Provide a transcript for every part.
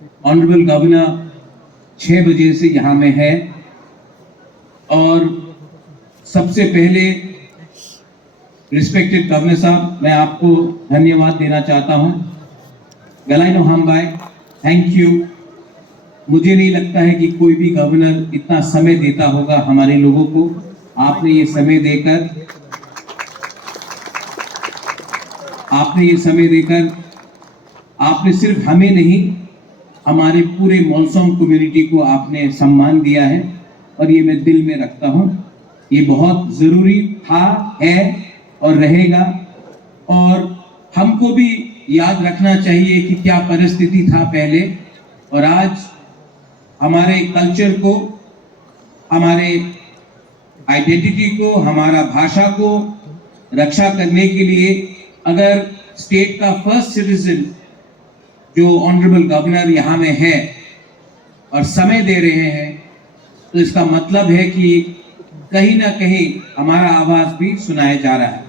Honourable governor 6 बजे से यहाँ में है और सबसे पहले रिस्पेक्टेड गवर्नर साहब, मैं आपको धन्यवाद देना चाहता हूँ। गलाइनो हम भाई, थैंक यू। मुझे नहीं लगता है कि कोई भी गवर्नर इतना समय देता होगा हमारे लोगों को। आपने ये समय देकर आपने सिर्फ हमें नहीं, हमारे पूरे मॉलसोम कम्युनिटी को आपने सम्मान दिया है और ये मैं दिल में रखता हूँ। ये बहुत जरूरी था, है और रहेगा। और हमको भी याद रखना चाहिए कि क्या परिस्थिति था पहले और आज हमारे कल्चर को, हमारे आइडेंटिटी को, हमारा भाषा को रक्षा करने के लिए अगर स्टेट का फर्स्ट सिटीजन जो ऑनरेबल गवर्नर यहाँ में है और समय दे रहे हैं, तो इसका मतलब है कि कहीं ना कहीं हमारा आवाज भी सुनाया जा रहा है।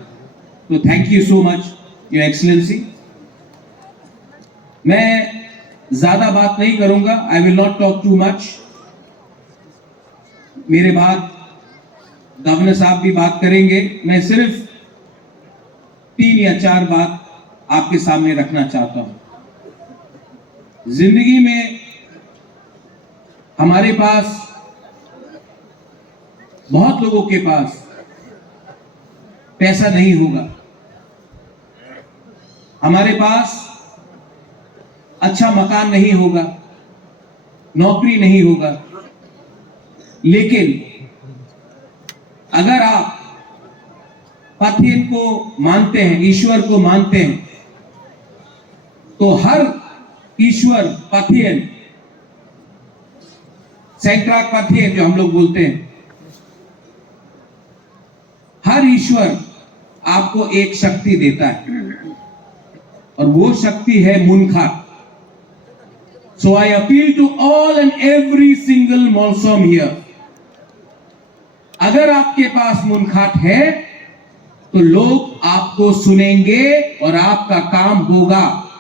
तो thank you so much your excellency. मैं ज्यादा बात नहीं करूंगा, I will not talk too much. मेरे बाद गवर्नर साहब भी बात करेंगे। मैं सिर्फ 3 या 4 बात आपके सामने रखना चाहता हूं। जिंदगी में हमारे पास, बहुत लोगों के पास पैसा नहीं होगा, हमारे पास अच्छा मकान नहीं होगा, नौकरी नहीं होगा, लेकिन अगर आप पथियन को मानते हैं, ईश्वर को मानते हैं, तो हर ईश्वर पथियन, सैंक्राक पथियन जो हम लोग बोलते हैं, हर ईश्वर आपको एक शक्ति देता है और वो शक्ति है मुनखा। So I appeal to all and every single Molsom here. अगर आपके पास मुनखाट है तो लोग आपको सुनेंगे और आपका काम होगा,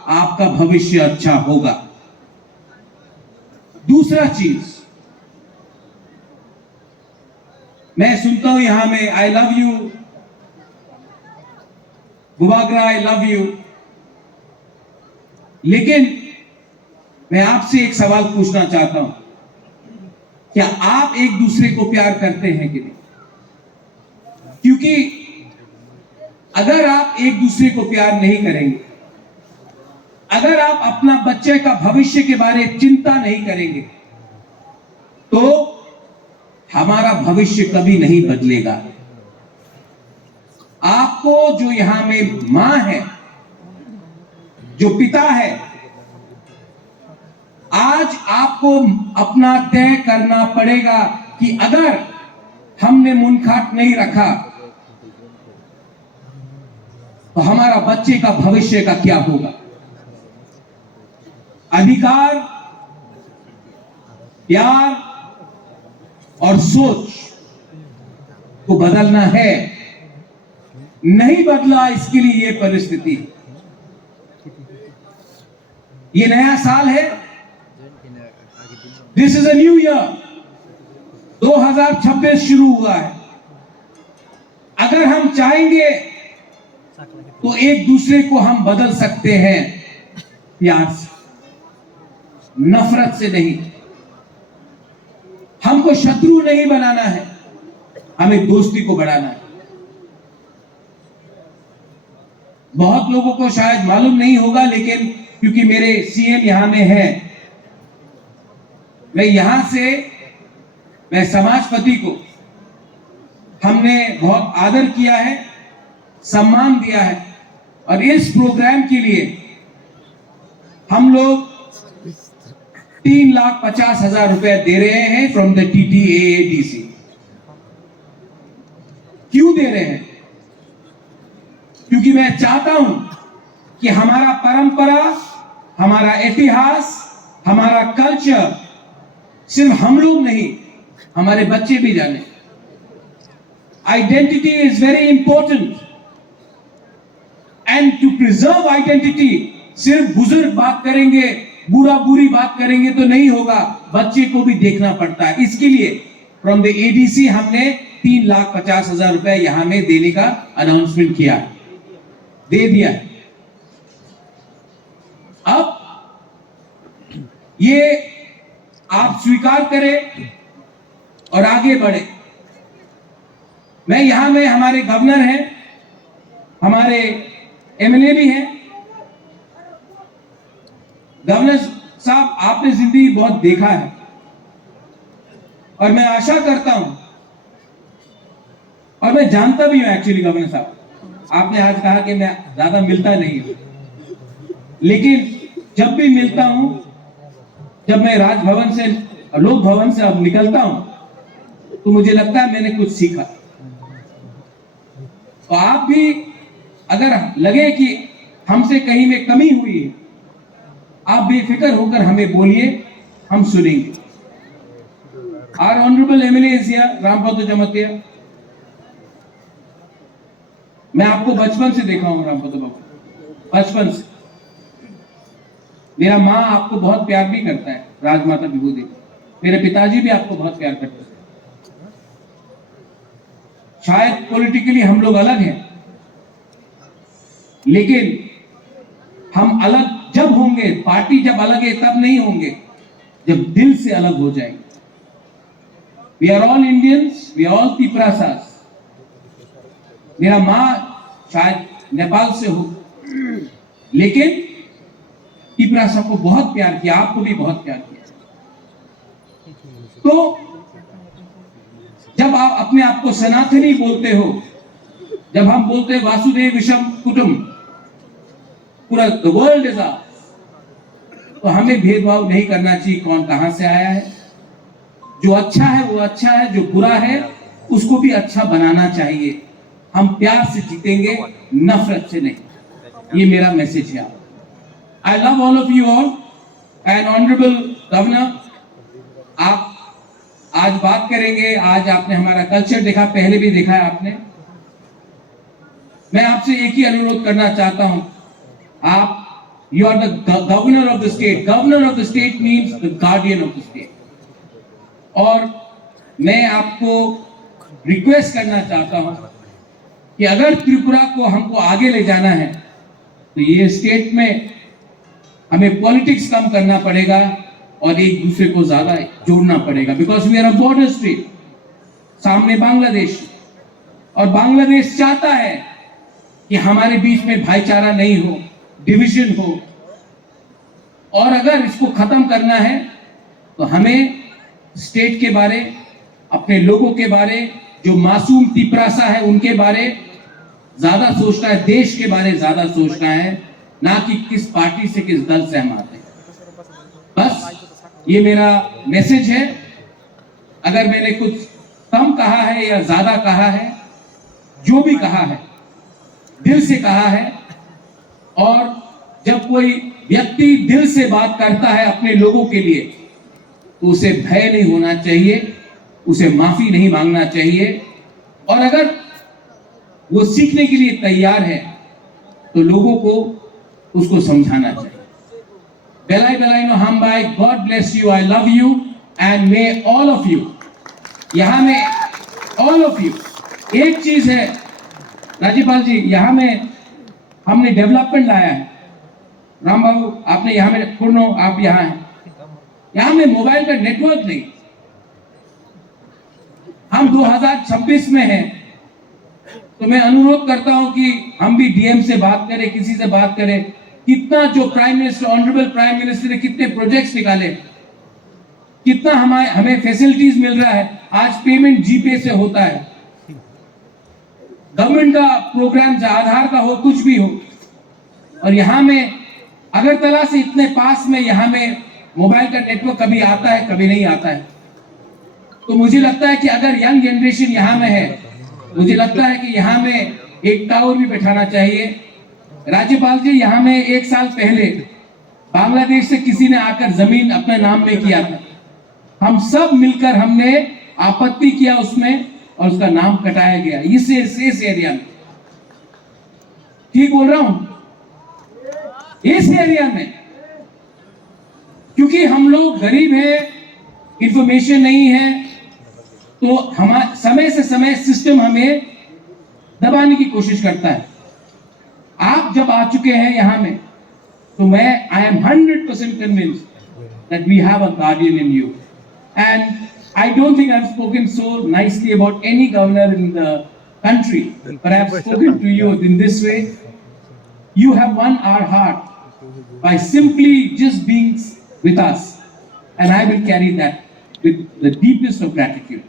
आपका भविष्य अच्छा होगा। दूसरा चीज, मैं सुनता हूं यहां में आई लव यू गुबागरा, आई लव यू, लेकिन मैं आपसे एक सवाल पूछना चाहता हूं, क्या आप एक दूसरे को प्यार करते हैं कि नहीं? क्योंकि अगर आप एक दूसरे को प्यार नहीं करेंगे, अगर आप अपना बच्चे का भविष्य के बारे में चिंता नहीं करेंगे, तो हमारा भविष्य कभी नहीं बदलेगा। आपको जो यहां में मां है, जो पिता है, आज आपको अपना तय करना पड़ेगा कि अगर हमने मुनखाट नहीं रखा तो हमारा बच्चे का भविष्य का क्या होगा। अधिकार, प्यार और सोच को बदलना है, नहीं बदला इसके लिए ये परिस्थिति। ये नया साल है, this is a new year, 2026 शुरू हुआ है। अगर हम चाहेंगे तो एक दूसरे को हम बदल सकते हैं, प्यार से, नफरत से नहीं। हमको शत्रु नहीं बनाना है, हमें दोस्ती को बढ़ाना है। बहुत लोगों को शायद मालूम नहीं होगा, लेकिन क्योंकि मेरे सीएम यहां में है, मैं यहां से, मैं समाजपति को हमने बहुत आदर किया है, सम्मान दिया है और इस प्रोग्राम के लिए हम लोग 3,50,000 रुपए दे रहे हैं फ्रॉम द TTAADC। क्यों दे रहे हैं? क्योंकि मैं चाहता हूं कि हमारा परंपरा, हमारा इतिहास, हमारा कल्चर सिर्फ हम लोग नहीं, हमारे बच्चे भी जाने। Identity is very important and to preserve identity सिर्फ बुजुर्ग बात करेंगे बुरी बात करेंगे तो नहीं होगा, बच्चे को भी देखना पड़ता है। इसके लिए फ्रॉम द एडीसी हमने 3,50,000 रुपए यहां में देने का अनाउंसमेंट किया, दे दिया। अब ये आप स्वीकार करें और आगे बढ़े। मैं यहां में हमारे गवर्नर हैं, हमारे एमएलए भी हैं। गवर्नर साहब, आपने जिंदगी बहुत देखा है और मैं आशा करता हूं और मैं जानता भी हूं एक्चुअली गवर्नर साहब, आपने आज कहा कि मैं ज्यादा मिलता नहीं हूं, लेकिन जब भी मिलता हूं, जब मैं राजभवन से, लोक भवन से अब निकलता हूं, तो मुझे लगता है मैंने कुछ सीखा। तो आप भी अगर लगे कि हमसे कहीं में कमी हुई है, आप बेफिक्र होकर हमें बोलिए, हम सुनेंगे। Are honourable MLA is here, Rampato Jamatia. मैं आपको बचपन से देखा हूं रामपतो बाबू, बचपन से। मेरा माँ आपको बहुत प्यार भी करता है, राजमाता विभूति। मेरे पिताजी भी आपको बहुत प्यार करते हैं। शायद पॉलिटिकली हम लोग अलग हैं, लेकिन हम अलग जब होंगे, पार्टी जब अलग है तब नहीं होंगे, जब दिल से अलग हो जाएंगे। We are all Indians, we are all Tiprasas. मेरा माँ शायद नेपाल से हो, लेकिन तिपरासा को बहुत प्यार किया, आपको भी बहुत प्यार किया। तो जब आप अपने आप को सनातनी बोलते हो, जब हम बोलते हैं वासुदेव विषम कुटुंब, पूरा द वर्ल्ड इज आवर, तो हमें भेदभाव नहीं करना चाहिए कौन कहां से आया है। जो अच्छा है वो अच्छा है, जो बुरा है उसको भी अच्छा बनाना चाहिए। हम प्यार से जीतेंगे, नफरत से नहीं। ये मेरा मैसेज है। I love all of you all and honourable governor, आप आज बात करेंगे। आज आपने हमारा कल्चर देखा, पहले भी देखा है आपने। मैं आपसे एक ही अनुरोध करना चाहता हूं, आप you are the governor of the state. Governor of the state means the guardian of the state. और मैं आपको रिक्वेस्ट करना चाहता हूं कि अगर त्रिपुरा को हमको आगे ले जाना है, तो ये स्टेट में हमें पॉलिटिक्स कम करना पड़ेगा और एक दूसरे को ज्यादा जोड़ना पड़ेगा। Because we are a border state, सामने बांग्लादेश, और बांग्लादेश चाहता है कि हमारे बीच में भाईचारा नहीं हो, डिवीजन हो। और अगर इसको खत्म करना है तो हमें स्टेट के बारे, अपने लोगों के बारे, जो मासूम तिपरासा है उनके बारे ज्यादा सोचना है, देश के बारे ज्यादा सोचना है, ना कि किस पार्टी से, किस दल से हम आते हैं। बस ये मेरा मैसेज है। अगर मैंने कुछ कम कहा है या ज्यादा कहा है, जो भी कहा है दिल से कहा है। और जब कोई व्यक्ति दिल से बात करता है अपने लोगों के लिए, तो उसे भय नहीं होना चाहिए, उसे माफी नहीं मांगना चाहिए। और अगर वो सीखने के लिए तैयार है तो लोगों को उसको समझाना चाहिए। बेलाई बेलाई नो हम bye, God bless you, I love you and may all of you, यहां में ऑल ऑफ यू। एक चीज है राज्यपाल जी, यहां में हमने डेवलपमेंट लाया है। राम बाबू, आपने यहां में पूर्ण, आप यहां हैं, यहां में मोबाइल का नेटवर्क नहीं। हम 2026 में हैं, तो मैं अनुरोध करता हूं कि हम भी डीएम से बात करें, किसी से बात करें। कितना जो prime minister, honourable prime minister ने कितने प्रोजेक्ट्स निकाले, कितना हमें फैसिलिटीज मिल रहा है। आज पेमेंट जीपे से होता है, गवर्नमेंट का प्रोग्राम, आधार का हो, कुछ भी हो। और यहां में अगरतला से इतने पास में यहां में मोबाइल का नेटवर्क कभी आता है, कभी नहीं आता है। तो मुझे लगता है कि अगर यंग जनरेशन यहां में है, मुझे लगता है कि यहां में एक टावर भी बैठाना चाहिए। राज्यपाल जी, यहां में 1 साल पहले बांग्लादेश से किसी ने आकर जमीन अपने नाम में किया था। हम सब मिलकर हमने आपत्ति किया उसमें, और उसका नाम कटाया गया इस एरिया में। ठीक बोल रहा हूं? इस एरिया में क्योंकि हम लोग गरीब हैं, इंफॉर्मेशन नहीं है, तो हमारे समय से समय सिस्टम हमें दबाने की कोशिश करता है। आप जब आ चुके हैं यहाँ में, तो मैं I am 100% convinced that we have a guardian in you, and I don't think I have spoken so nicely about any governor in the country, but I have spoken to you in this way. You have won our heart by simply just being with us, and I will carry that with the deepest of gratitude.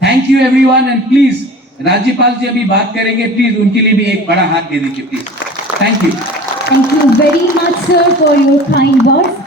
Thank you everyone, and please राज्यपाल जी अभी बात करेंगे, please उनके लिए भी एक बड़ा हाथ दे दीजिए please. Thank you Thank you very much, sir, for your kind words.